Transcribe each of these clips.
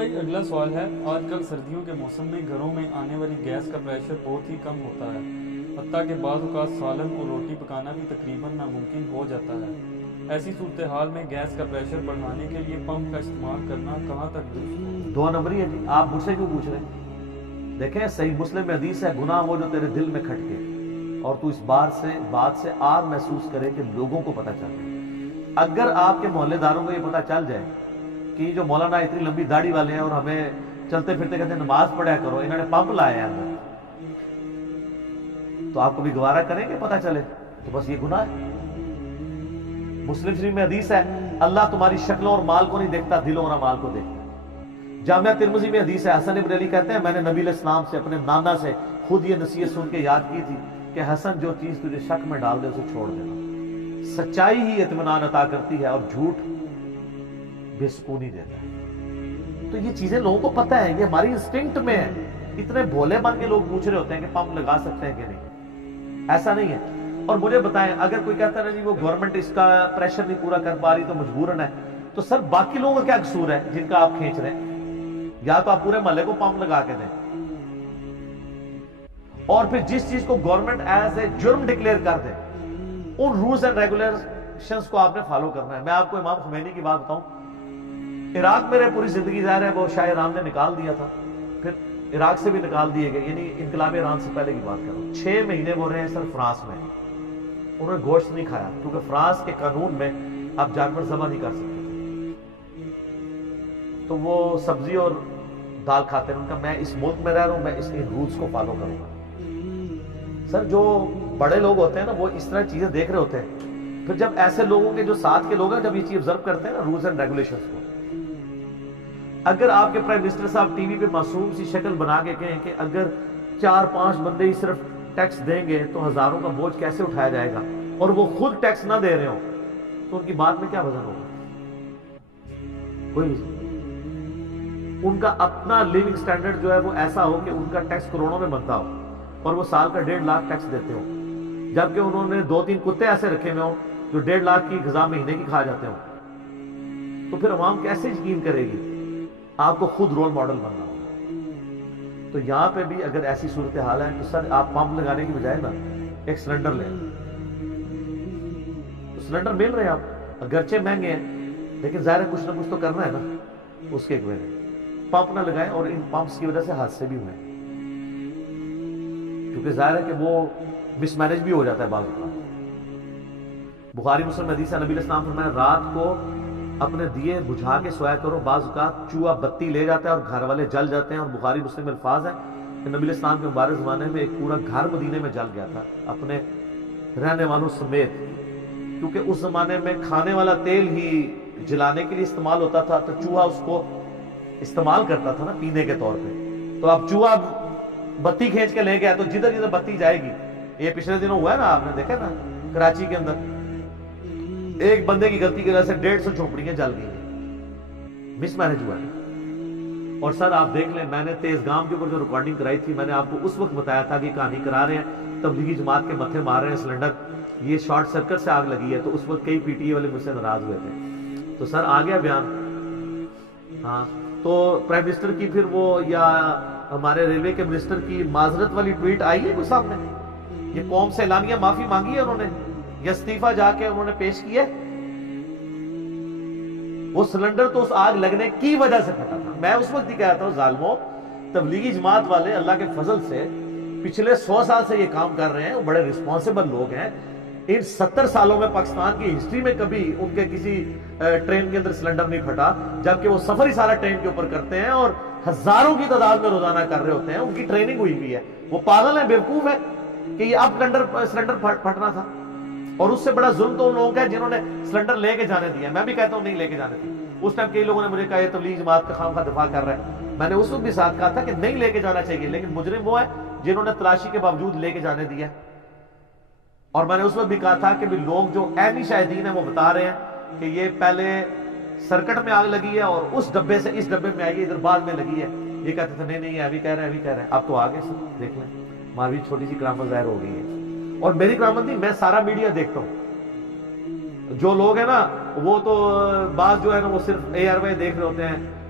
بھائی اگلا سوال ہے، آج کل سردیوں کے موسم میں گھروں میں آنے والی گیس کا پریشر بہت ہی کم ہوتا ہے، حتیٰ کہ بعض اوقات سالن اور روٹی پکانا بھی تقریباً ناممکن ہو جاتا ہے۔ ایسی صورتحال میں گیس کا پریشر بڑھانے کے لیے پمپ کا استعمال کرنا کہاں تک درست ہو؟ دو نمبری ہے جی، آپ مجھ سے کیوں پوچھ رہے ہیں؟ دیکھیں صحیح مسلم میں حدیث ہے، گناہ وہ جو تیرے دل میں کھٹکے اور تو اس بات سے آر محسوس کرے کہ لوگوں کو پتہ چل جائے۔ اگر آپ کے محلے داروں کو یہ پتہ چل جائے کہ جو مولانا اتنی لمبی داڑھی والے ہیں اور ہمیں چلتے پھرتے کہتے ہیں نماز پڑھا کرو، انہوں نے پمپ لائے ہیں اندر، تو آپ کو بھی گوارا کریں کہ پتہ چلے؟ تو بس یہ گناہ ہے۔ مسلم شریف میں حدیث ہے، اللہ تمہاری شکلوں اور مال کو نہیں دیکھتا، دلوں اور اعمال کو دیکھتا۔ جامعہ ترمذی میں حدیث ہے، حسن ابن علی کہتے ہیں میں نے نبی علیہ السلام سے اپنے نانا سے خود یہ نصیحت سن کے یاد کی تھی کہ حسن جو چیز تجھے شک میں ڈال دے اسے چھوڑ دینا، سچائی ہی اطمینان عطا کرتی ہے اور جھوٹ بے سکونی دیتا ہے۔ تو یہ چیزیں لوگوں کو پتہ ہے، یہ ہماری انسٹنکٹ میں ہے۔ اتنے بھولے بن کے لوگ پوچھ رہے ہوتے ہیں کہ پمپ لگا سکتے ہیں کہ نہیں، ایسا نہیں ہے۔ اور مجھے بتائیں، اگر کوئی کہتا ہے جی وہ گورنمنٹ اس کا پریشر نہیں پورا کر پا رہی تو مجبوراً ہے، تو سر باقی لوگوں کا کیا قصور ہے جن کا آپ کھینچ رہے ہیں؟ یا تو آپ پورے محلے کو پمپ لگا کے دیں، اور پھر جس چیز کو گورنمنٹ ایز اے جرم ڈکلیئر کر دے ان رولز اینڈ ریگولیشنز کو آپ نے فالو کرنا ہے۔ میں آپ کو امام خمینی کی بات بتاؤں، عراق میں رہے پوری زندگی ظاہر ہے وہ شاہ ایران نے نکال دیا تھا، پھر عراق سے بھی نکال دیے گئے، یعنی انقلاب ایران سے پہلے کی بات کروں۔ 6 مہینے وہ رہے ہیں سر فرانس میں، انہوں نے گوشت نہیں کھایا کیونکہ فرانس کے قانون میں آپ جانور ذبح نہیں کر سکتے، تو وہ سبزی اور دال کھاتے ہیں۔ ان کا میں اس ملک میں رہ رہا ہوں، میں اس رولز کو فالو کروں گا۔ سر جو بڑے لوگ ہوتے ہیں نا وہ اس طرح چیزیں دیکھ رہے ہوتے ہیں، پھر جب ایسے لوگوں کے جو ساتھ کے لوگ ہیں جب یہ چیز آبزرو کرتے ہیں نا رولز اینڈ ریگولیشنز کو، اگر آپ کے پرائم منسٹر صاحب ٹی وی پہ معصوم سی شکل بنا کے کہیں کہ اگر 4-5 بندے ہی صرف ٹیکس دیں گے تو ہزاروں کا بوجھ کیسے اٹھایا جائے گا، اور وہ خود ٹیکس نہ دے رہے ہوں، تو ان کی بات میں کیا وزن ہوگا؟ کوئی ان کا اپنا لیونگ سٹینڈرڈ جو ہے وہ ایسا ہو کہ ان کا ٹیکس کروڑوں میں بنتا ہو اور وہ سال کا 1.5 لاکھ ٹیکس دیتے ہو، جبکہ انہوں نے 2-3 کتے ایسے رکھے ہوئے ہوں جو 1.5 لاکھ کی غذا مہینے کی کھا جاتے ہوں، تو پھر عوام کیسے یقین کرے گی؟ آپ کو خود رول ماڈل بننا ہوگا۔ تو یہاں پہ بھی اگر ایسی صورتحال ہے تو سر آپ پمپ لگانے کی بجائے نا ایک سلنڈر لیں، تو سلنڈر مل رہے ہیں آپ، اگرچہ مہنگے ہیں لیکن ظاہر ہے کچھ نہ کچھ تو کرنا ہے نا، اس کے ایک وجہ پمپ نہ لگائیں، اور ان پمپس کی وجہ سے حادثے بھی ہوئے کیونکہ ظاہر ہے کہ وہ مس مینج بھی ہو جاتا ہے بعض اوقات۔ بخاری مسلم حدیث ہے، نبی علیہ السلام فرمایا رات کو اپنے دیے بجھا کے سویا کرو، بعض اوقات چوہا بتی لے جاتا ہے اور گھر والے جل جاتے ہیں، اور بخاری مسلم میں الفاظ ہے کہ نبی علیہ السلام کے مبارک زمانے میں ایک پورا گھر مدینے میں جل گیا تھا اپنے رہنے والوں سمیت، کیونکہ اس زمانے میں کھانے والا تیل ہی جلانے کے لیے استعمال ہوتا تھا، تو چوہا اس کو استعمال کرتا تھا نا پینے کے طور پہ، تو اب چوہا بتی کھینچ کے لے گیا تو جدھر جدھر بتی جائے گی، یہ پچھلے دنوں ہوا ہے نا، آپ نے دیکھا نا کراچی کے اندر ایک بندے کی غلطی کی وجہ سے 150 جھونپڑیاں جل گئی، مس مینج ہوا ہے۔ اور سر آپ دیکھ لیں، میں نے تیز گام کے اوپر جو ریکارڈنگ کرائی تھی میں نے آپ کو اس وقت بتایا تھا کہ کہانی کرا رہے ہیں تبلیغی جماعت کے متھے مار رہے ہیں سلنڈر، یہ شارٹ سرکٹ سے آگ لگی ہے، تو اس وقت کئی پی ٹی اے والے مجھ سے ناراض ہوئے تھے، تو سر آ گیا بیان۔ ہاں تو پرائم منسٹر کی پھر وہ یا ہمارے ریلوے کے منسٹر کی معذرت والی ٹویٹ آئی ہے کوئی سامنے؟ یہ قوم سے اعلانیہ معافی مانگی ہے انہوں نے یا استعفیٰ جا کے انہوں نے پیش کیا؟ وہ سلنڈر تو اس آگ لگنے کی وجہ سے پھٹا تھا۔ میں اس وقت ہی کہا تھا ظالموں، تبلیغی جماعت والے اللہ کے فضل سے پچھلے 100 سال سے یہ کام کر رہے ہیں، وہ بڑے رسپانسیبل لوگ ہیں، ان 70 سالوں میں پاکستان کی ہسٹری میں کبھی ان کے کسی ٹرین کے اندر سلنڈر نہیں پھٹا، جبکہ وہ سفر ہی سارا ٹرین کے اوپر کرتے ہیں اور ہزاروں کی تعداد میں روزانہ کر رہے ہوتے ہیں، ان کی ٹریننگ ہوئی بھی ہے، وہ پاگل ہیں، بیوقوف ہے کہ یہ اب سلنڈر پھٹنا تھا۔ اور اس سے بڑا ظلم تو ان لوگوں کا ہے جنہوں نے سلنڈر لے کے جانے دیا، میں بھی کہتا ہوں نہیں لے کے جانے دی۔ اس ٹائم کئی لوگوں نے مجھے کہا یہ تبلیغ جماعت کا خام خواہ دفاع کر رہا ہے، میں نے اس وقت بھی ساتھ کہا تھا کہ نہیں لے کے جانا چاہیے، لیکن مجرم وہ ہے جنہوں نے تلاشی کے باوجود لے کے جانے دیا۔ اور میں نے اس وقت بھی کہا تھا کہ بھی لوگ جو عینی شاہدین ہیں وہ بتا رہے ہیں کہ یہ پہلے سرکٹ میں آگ لگی ہے اور اس ڈبے سے اس ڈبے میں آئی ہے، ادھر بعد میں لگی ہے، یہ کہتے تھے نہیں ابھی کہہ رہے ہیں، اب تو آگے سے دیکھ لیں ہماری چھوٹی سی کرامت ظاہر ہو گئی ہے۔ اور میری کرامت نہیں، میں سارا میڈیا دیکھتا ہوں، جو لوگ ہیں نا وہ تو بعض جو ہے نا وہ صرف اے آر وائی دیکھ رہے ہوتے ہیں،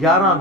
11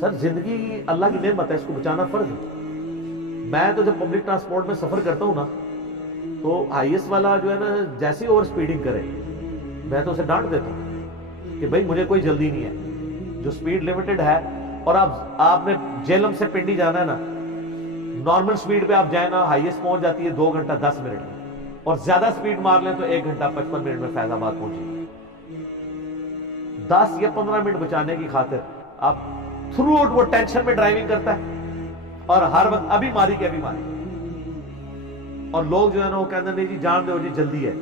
سر زندگی اللہ کی نعمت ہے, اس کو بچانا فرض ہے. میں تو جب پبلک ٹرانسپورٹ میں سفر کرتا ہوں نا, تو آئی ایس والا جو ہے نا جیسی اوور سپیڈنگ کرے میں تو اسے ڈانٹ دیتا ہوں کہ بھائی مجھے کوئی جلدی نہیں ہے, جو سپیڈ لمیٹڈ ہے. اور آپ نے جیلم سے پنڈی جانا ہے نا, نارمل سپیڈ پہ آپ جائیں نا, ہائیسٹ پہنچ جاتی ہے 2 گھنٹہ 10 منٹ میں, اور زیادہ سپیڈ مار لیں تو 1 گھنٹہ 55 منٹ میں فیض آباد پہنچے. 10 یا 15 منٹ بچانے کی خاطر آپ تھرو آؤٹ وہ ٹینشن میں ڈرائیونگ کرتا ہے, اور ہر وقت ابھی ماری کے ابھی ماری. اور لوگ جو ہے نا وہ کہتے ہیں نہیں جی جان دو جی جلدی ہے,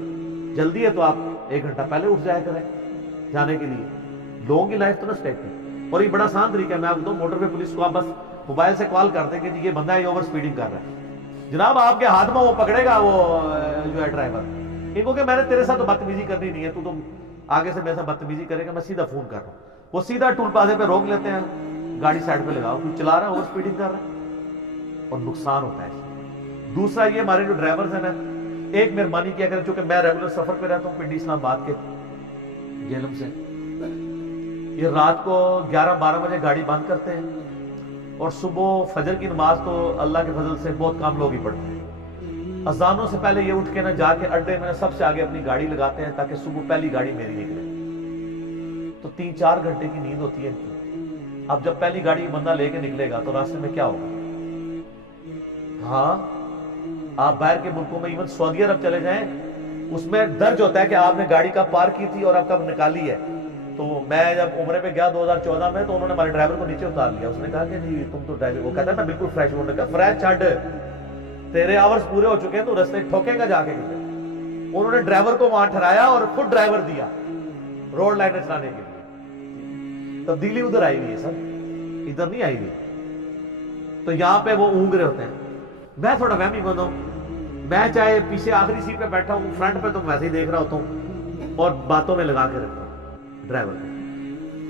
جلدی ہے تو آپ 1 گھنٹہ پہلے اٹھ جایا کریں جانے کے لیے. لوگوں کی لائف تو نا اسٹیک ہے. اور یہ بڑا آسان طریقہ ہے, میں آپ کو موٹر وے پولیس کو آپ بس موبائل سے کال کر دیں کہ جی یہ بندہ ہے اوور سپیڈنگ کر رہا ہے, جناب آپ کے ہاتھ میں وہ پکڑے گا وہ جو ہے ڈرائیور, ان کو کہ میں نے تیرے ساتھ تو بدتمیزی کرنی نہیں ہے, تو آگے سے میرے ساتھ بدتمیزی کرے گا, میں سیدھا فون کر رہا ہوں. وہ سیدھا ٹول پلازے پہ روک لیتے ہیں, گاڑی سائڈ پہ لگاؤ, تو چلا رہا ہے اوور سپیڈنگ کر رہا ہے, اور نقصان ہوتا ہے. دوسرا یہ ہمارے جو ڈرائیورز ہیں نا, ایک مہربانی کیا کریں, چونکہ میں ریگولر سفر پہ رہتا ہوں پنڈی اسلام آباد کے جیلم سے, یہ رات کو 11-12 بجے گاڑی بند کرتے ہیں, اور صبح فجر کی نماز تو اللہ کے فضل سے بہت کم لوگ ہی پڑھتے ہیں. اذانوں سے پہلے یہ اٹھ کے نا جا کے اڈے میں سب سے آگے اپنی گاڑی لگاتے ہیں تاکہ صبح پہلی گاڑی میری نکلے. تو 3-4 گھنٹے کی نیند ہوتی ہے ان کی. اب جب پہلی گاڑی بندہ لے کے نکلے گا تو راستے میں کیا ہوگا؟ ہاں آپ باہر کے ملکوں میں ایون سعودی عرب چلے جائیں, اس میں درج ہوتا ہے کہ آپ نے گاڑی کب پارک کی تھی اور آپ کب نکالی ہے. تو میں جب عمرے پہ گیا 2014 میں, تو انہوں نے ہمارے ڈرائیور کو نیچے اتار لیا. اس نے کہا کہ جی تم تو ڈرائیور, وہ کہتا ہے میں بالکل فریش. انہوں نے کہا فریش چھڈ, تیرے آورز پورے ہو چکے ہیں, تو رستے ٹھوکے گا جا کے. انہوں نے ڈرائیور کو وہاں ٹھہرایا اور خود ڈرائیور دیا روڈ لائن چلانے کے لیے. تبدیلی ادھر آئی ہوئی ہے سر, ادھر نہیں آئی ہوئی. تو یہاں پہ وہ اونگ رہے ہوتے ہیں. میں تھوڑا وہمی بندہ ہوں, میں چاہے پیچھے آخری سیٹ پہ بیٹھا ہوں, فرنٹ پہ تو ویسے ہی دیکھ رہا ہوتا ہوں اور باتوں میں لگا کے رکھتا ہوں ڈرائیور کو.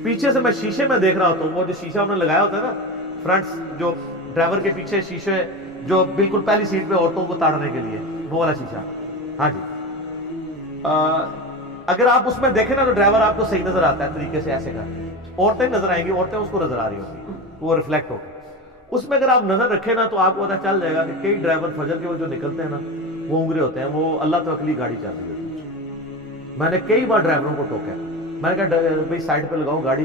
پیچھے سے میں شیشے میں دیکھ رہا ہوتا ہوں, وہ جو شیشہ انہوں نے لگایا ہوتا ہے نا فرنٹ, جو ڈرائیور کے پیچھے شیشے جو بالکل پہلی سیٹ پہ عورتوں کو تاڑنے کے لیے, وہ والا شیشہ. ہاں جی, اگر آپ اس میں دیکھیں نا تو ڈرائیور آپ کو صحیح نظر آتا ہے طریقے سے ایسے کر. عورتیں نظر آئیں گی, عورتیں اس کو نظر آ رہی ہوگی, وہ ریفلیکٹ ہو. اس میں اگر آپ نظر رکھیں نا تو آپ کو پتا چل جائے گا کہ کئی ڈرائیور فجر کے وہ جو نکلتے ہیں نا, وہ اونگرے ہوتے ہیں, وہ اللہ توکلی گاڑی چل رہی ہوتی ہے. میں نے کئی بار ڈرائیوروں کو ٹوکا ہے, میں نے کہا بھائی سائڈ پہ لگاؤ گاڑی,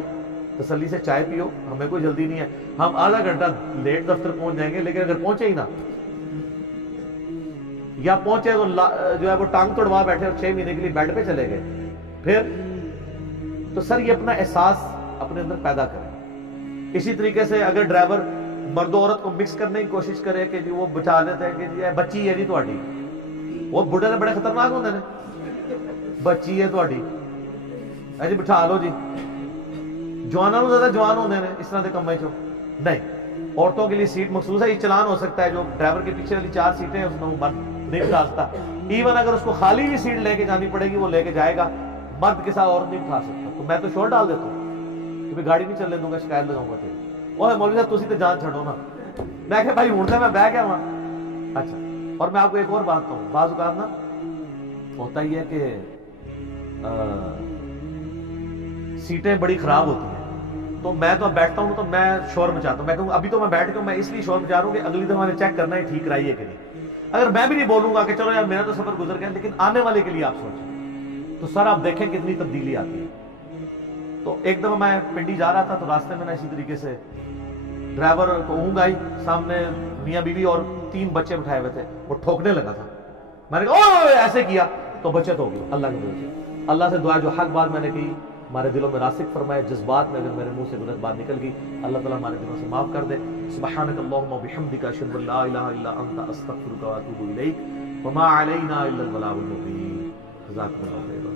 تسلی سے چائے پیو, ہمیں کوئی جلدی نہیں ہے, ہم آدھا گھنٹہ لیٹ دفتر پہنچ جائیں گے, لیکن اگر پہنچے ہی نا, یا پہنچے تو جو ہے وہ ٹانگ توڑوا بیٹھے اور 6 مہینے کے لیے بیڈ پہ چلے گئے پھر, تو سر یہ اپنا احساس اپنے اندر پیدا کریں. اسی طریقے سے اگر ڈرائیور مرد و عورت کو مکس کرنے کی کوشش کرے کہ جی وہ بچا لیتے ہیں کہ جی بچی ہے جی تہاڈی, وہ بڈھے نے بڑے خطرناک ہوندے نے, بچی ہے تہاڈی جی بٹھا لو جی, جوانوں کو زیادہ جوان ہوندے نے اس طرح دے کمے چوں. نہیں, عورتوں کے لیے سیٹ مخصوص ہے, یہ چلان ہو سکتا ہے, جو ڈرائیور کے پیچھے والی 4 سیٹیں ہیں اس میں وہ مرد نہیں بٹھا سکتا. ایون اگر اس کو خالی بھی سیٹ لے کے جانی پڑے گی وہ لے کے جائے گا, مرد کے ساتھ عورت نہیں بٹھا سکتا. تو میں تو شور ڈال دیتا ہوں کہ میں گاڑی نہیں چلنے دوں گا, شکایت لگاؤں گا تیری. اوہ مولوی صاحب تسی تے جان چھڑو نا. میں کہ بھائی ہن تے میں بیٹھ گیا ہاں. اچھا, اور میں آپ کو ایک اور بات کہوں, بعض اوقات نا ہوتا ہی ہے کہ سیٹیں بڑی خراب ہوتی ہیں, تو میں تو بیٹھتا ہوں تو میں شور مچاتا ہوں. میں کہوں ابھی تو میں بیٹھ کے میں اس لیے شور مچا رہا ہوں کہ اگلی دفعہ میں نے چیک کرنا ہے ٹھیک کرائی ہے کہ نہیں. اگر میں بھی نہیں بولوں گا کہ چلو یار میرا تو سفر گزر گیا, لیکن آنے والے کے لیے آپ سوچیں, تو سر آپ دیکھیں کتنی تبدیلی آتی ہے. تو ایک دفعہ میں پنڈی جا رہا تھا, تو راستے میں نے اسی طریقے سے ڈرائیور کو اونگ آئی, سامنے میاں بیوی اور 3 بچے بٹھائے ہوئے تھے, وہ ٹھوکنے لگا تھا. میں نے کہا اوہ ایسے کیا, تو بچت ہو گئی اللہ کے وجہ سے. اللہ سے دعا جو حق بات میں نے کی ہمارے دلوں میں راسخ فرمائے, جذبات میں اگر میرے منہ سے غلط بات نکل گئی اللہ تعالیٰ ہمارے دلوں سے معاف کر دے. سبحانک اللہم وبحمدک اشہد ان لا الہ الا انت استغفرک واتوب الیک وما علینا الا البلاغ المبین. جزاکم اللہ خیرا.